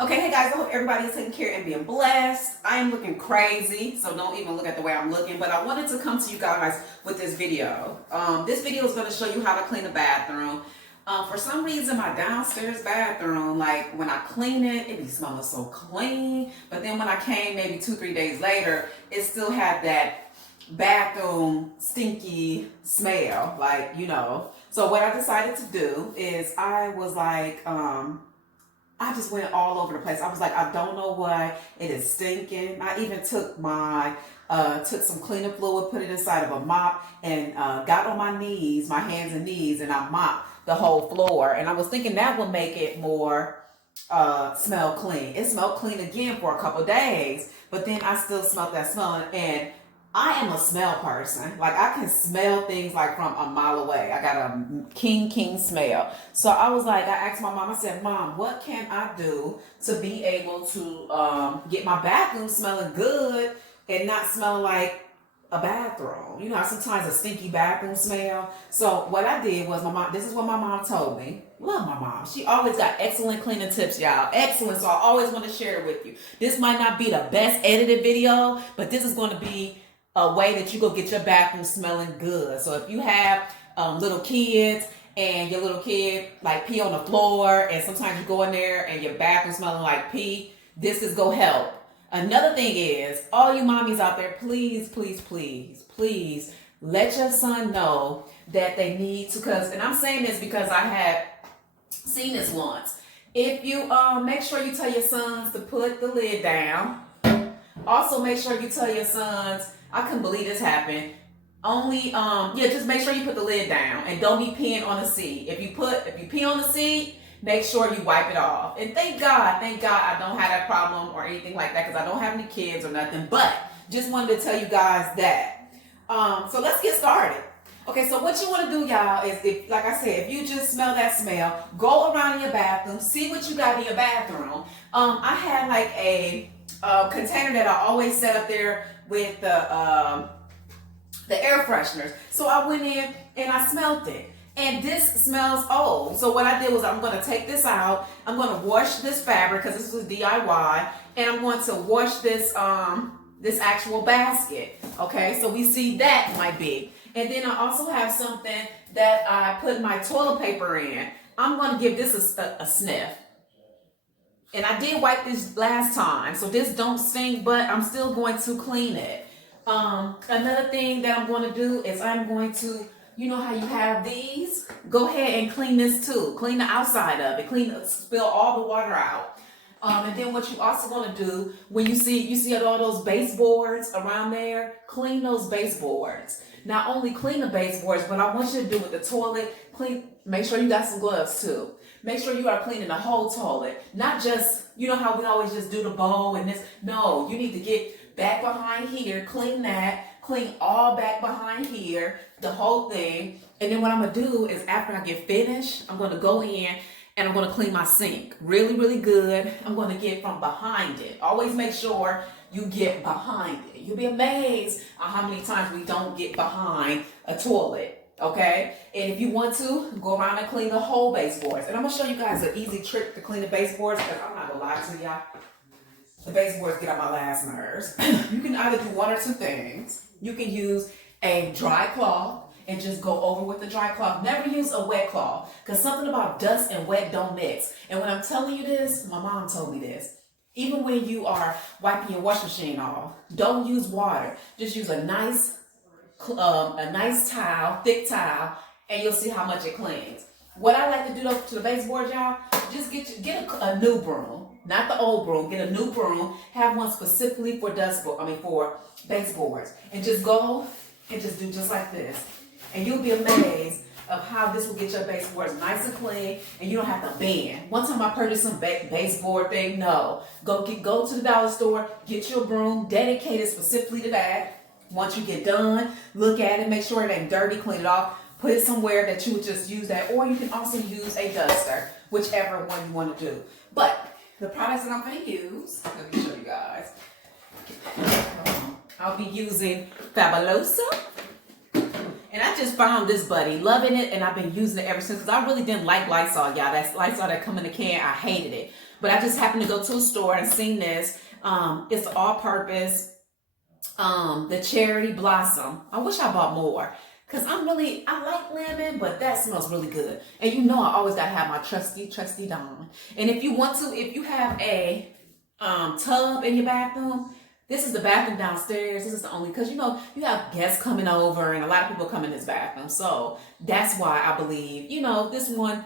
Okay, hey guys, I hope everybody is taking care and being blessed. I am looking crazy, so don't even look at the way I'm looking, but I wanted to come to you guys with this video. This video is going to show you how to clean a bathroom. For some reason, my downstairs bathroom, like when I clean it, it be smelling so clean, but then when I came maybe 2-3 days later, it still had that bathroom stinky smell, like, you know. So what I decided to do is I was like, I just went all over the place. I was like, I don't know why it is stinking. I even took took some cleaning fluid, put it inside of a mop, and got on my knees, my hands and knees, and I mopped the whole floor. And I was thinking that would make it more smell clean. It smelled clean again for a couple of days, but then I still smelled that smell. And I am a smell person. Like, I can smell things like from a mile away. I got a king smell. So I was like, I asked my mom, I said, Mom, what can I do to be able to get my bathroom smelling good and not smelling like a bathroom? You know how sometimes a stinky bathroom smell? So what I did was, this is what my mom told me. Love my mom. She always got excellent cleaning tips, y'all. Excellent. So I always want to share it with you. This might not be the best edited video, but this is going to be a way that you go get your bathroom smelling good. So if you have little kids and your little kid like pee on the floor, and sometimes you go in there and your bathroom smelling like pee, this is go help. Another thing is, all you mommies out there, please let your son know that they need to, and I'm saying this because I had seen this once. If you make sure you tell your sons to put the lid down. Also make sure you tell your sons, I couldn't believe this happened. Just make sure you put the lid down and don't be peeing on the seat. If you pee on the seat, make sure you wipe it off. And thank God I don't have that problem or anything like that because I don't have any kids or nothing. But just wanted to tell you guys that. So let's get started. Okay, so what you want to do, y'all, is like I said, if you just smell that smell, go around in your bathroom, see what you got in your bathroom. I had like a container that I always set up there with the air fresheners. So I went in and I smelled it. And this smells old. So what I did was I'm going to take this out. I'm going to wash this fabric because this was DIY. And I'm going to wash this this actual basket. Okay, so we see that might be. And then I also have something that I put my toilet paper in. I'm going to give this a sniff. And I did wipe this last time, so this don't stink, but I'm still going to clean it. Another thing that I'm going to do is I'm going to, you know how you have these? Go ahead and clean this too. Clean the outside of it. Spill all the water out. And then what you also want to do, when you see all those baseboards around there, clean those baseboards. Not only clean the baseboards, but I want you to do with the toilet, make sure you got some gloves too. Make sure you are cleaning the whole toilet. Not just, you know how we always just do the bowl and this. No, you need to get back behind here, clean that, clean all back behind here, the whole thing. And then what I'm going to do is after I get finished, I'm going to go in and I'm going to clean my sink really good. I'm going to get from behind it. Always make sure you get behind it. You'll be amazed at how many times we don't get behind a toilet. Okay, and if you want to, go around and clean the whole baseboards. And I'm going to show you guys an easy trick to clean the baseboards because I'm not going to lie to y'all. The baseboards get on my last nerves. You can either do one or two things. You can use a dry cloth and just go over with the dry cloth. Never use a wet cloth because something about dust and wet don't mix. And when I'm telling you this, my mom told me this. Even when you are wiping your washing machine off, don't use water. Just use a nice towel, thick towel, and you'll see how much it cleans. What I like to do to the baseboard, y'all, just get a new broom, not the old broom. Get a new broom. Have one specifically for for baseboards, and just go and just do just like this, and you'll be amazed of how this will get your baseboards nice and clean, and you don't have to bend. One time I purchased some baseboard thing. No, go to the dollar store, get your broom dedicated specifically to that. Once you get done, look at it, make sure it ain't dirty, clean it off, put it somewhere that you would just use that, or you can also use a duster, whichever one you want to do. But the products that I'm going to use, let me show you guys. I'll be using Fabuloso, And I just found this buddy, loving it, and I've been using it ever since. Because I really didn't like Lysol, y'all. That Lysol that come in the can, I hated it. But I just happened to go to a store and seen this. It's all-purpose, the cherry blossom. I wish I bought more. Because I like lemon, but that smells really good. And you know I always got to have my trusty Dawn. And if you have a tub in your bathroom, this is the bathroom downstairs. This is the only, because you know, you have guests coming over and a lot of people come in this bathroom. So that's why I believe, you know, this one,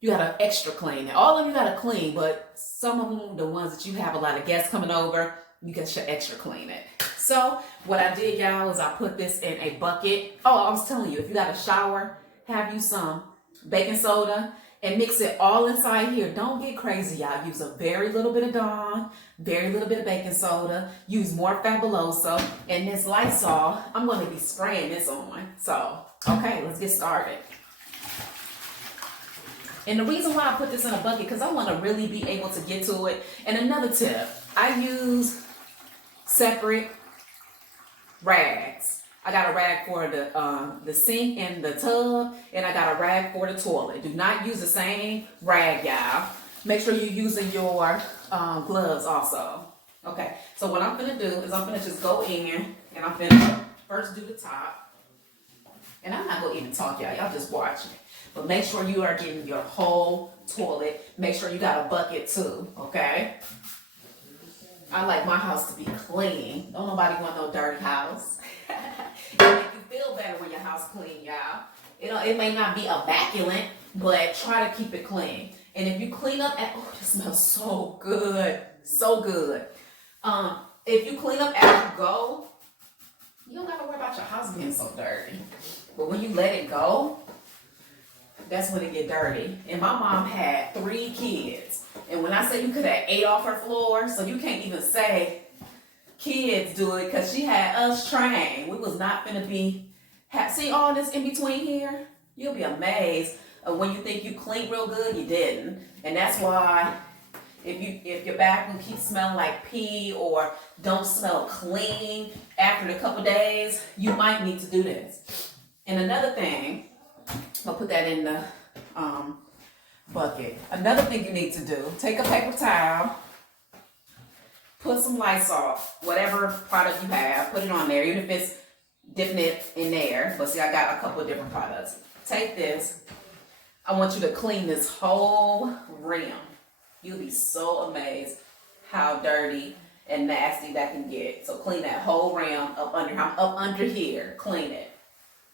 you got to extra clean it. All of you got to clean, but some of them, the ones that you have a lot of guests coming over, you got to extra clean it. So what I did, y'all, is I put this in a bucket. Oh, I was telling you, if you got a shower, have you some baking soda and mix it all inside here. Don't get crazy, y'all. Use a very little bit of Dawn, very little bit of baking soda. Use more Fabuloso. And this Lysol, I'm going to be spraying this on. So, okay, let's get started. And the reason why I put this in a bucket, because I want to really be able to get to it. And another tip, I use separate rags. I got a rag for the sink and the tub, and I got a rag for the toilet. Do not use the same rag, y'all. Make sure you're using your gloves also. Okay, so what I'm gonna do is I'm gonna just go in and I'm gonna first do the top. And I'm not gonna even talk, y'all. Y'all just watch it. But make sure you are getting your whole toilet. Make sure you got a bucket too, okay? I like my house to be clean. Don't nobody want no dirty house. It make you feel better when your house clean, y'all. It may not be immaculate, but try to keep it clean. And if you clean up, oh, it smells so good, so good. If you clean up as you go, you don't gotta worry about your house being so dirty. But when you let it go, that's when it get dirty. And my mom had 3 kids. And when I say you could have ate off her floor, so you can't even say kids do it, because she had us trained. We was not gonna see all this in between here? You'll be amazed when you think you cleaned real good, you didn't. And that's why if your bathroom keeps smelling like pee or don't smell clean after a couple days, you might need to do this. And another thing, I'll put that in the bucket. Another thing you need to do, take a paper towel, put some Lysol, whatever product you have, put it on there, even if it's dipping it in there. But see, I got a couple of different products. Take this. I want you to clean this whole rim. You'll be so amazed how dirty and nasty that can get. So clean that whole rim up under here. Clean it.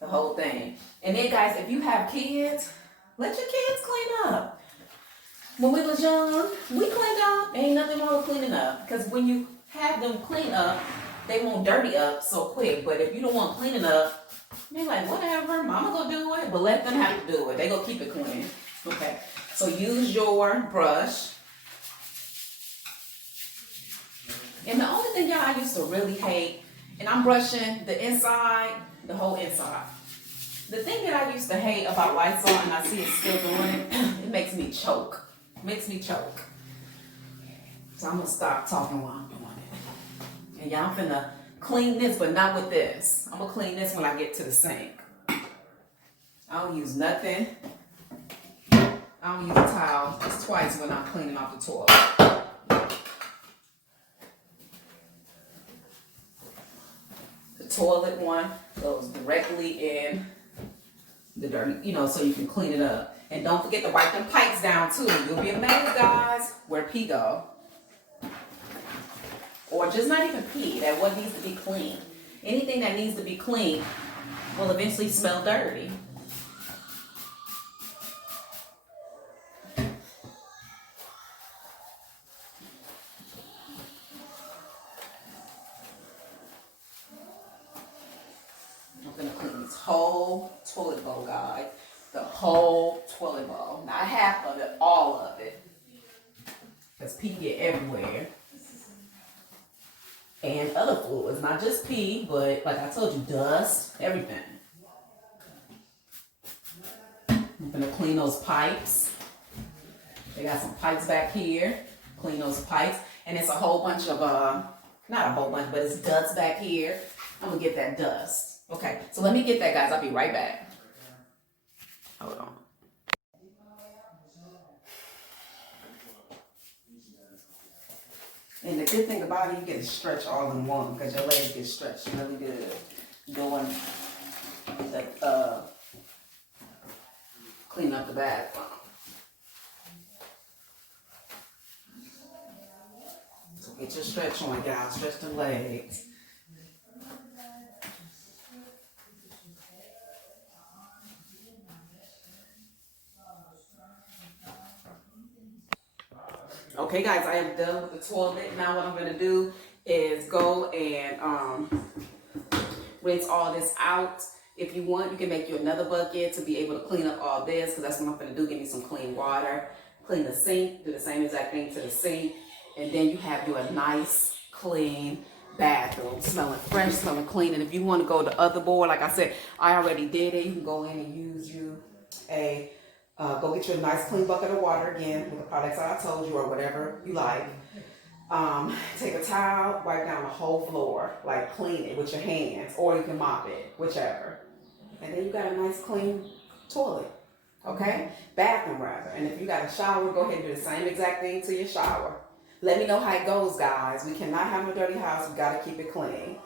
The whole thing. And then guys, if you have kids, let your kids clean up. When we was young, we cleaned up. Ain't nothing wrong with cleaning up. Because when you have them clean up, they won't dirty up so quick. But if you don't want cleaning up, they're like, whatever, mama go do it. But let them have to do it. They go keep it clean. Okay. So use your brush. And the only thing, y'all, I used to really hate, and I'm brushing the inside, the whole inside. The thing that I used to hate about Lysol, and I see it still doing it, it makes me choke. It makes me choke. So I'm going to stop talking while I'm doing it. And y'all, I'm finna clean this, but not with this. I'm going to clean this when I get to the sink. I don't use nothing. I don't use a towel. Just twice when I'm cleaning off the toilet. The toilet one goes directly in the dirty, so you can clean it up. And don't forget to wipe them pipes down too. You'll be amazed, guys, where pee go. Or just not even pee, that what needs to be clean. Anything that needs to be clean will eventually smell dirty. I'm gonna clean this whole toilet bowl, guys. The whole toilet bowl. Not half of it, all of it. Because pee get everywhere. And other fluids, not just pee, but like I told you, dust, everything. I'm gonna clean those pipes. They got some pipes back here. Clean those pipes. And it's a whole bunch of, not a whole bunch, but it's dust back here. I'm gonna get that dust, Okay, so let me get that, guys. I'll be right back. Hold on. And the good thing about it, you get to stretch all in one because your legs get stretched really good. Going to clean up the bathroom. So get your stretch on, guys. Stretch the legs. Okay, guys, I am done with the toilet. Now what I'm going to do is go and rinse all this out. If you want, you can make you another bucket to be able to clean up all this, because that's what I'm going to do. Give me some clean water. Clean the sink. Do the same exact thing to the sink. And then you have your nice, clean bathroom. Smelling fresh, smelling clean. And if you want to go the other board, like I said, I already did it. You can go in and use go get you a nice clean bucket of water again with the products that I told you or whatever you like. Take a towel, wipe down the whole floor, like clean it with your hands, or you can mop it, whichever. And then you got a nice clean toilet, okay? Bathroom rather. And if you got a shower, go ahead and do the same exact thing to your shower. Let me know how it goes, guys. We cannot have a dirty house. We got to keep it clean.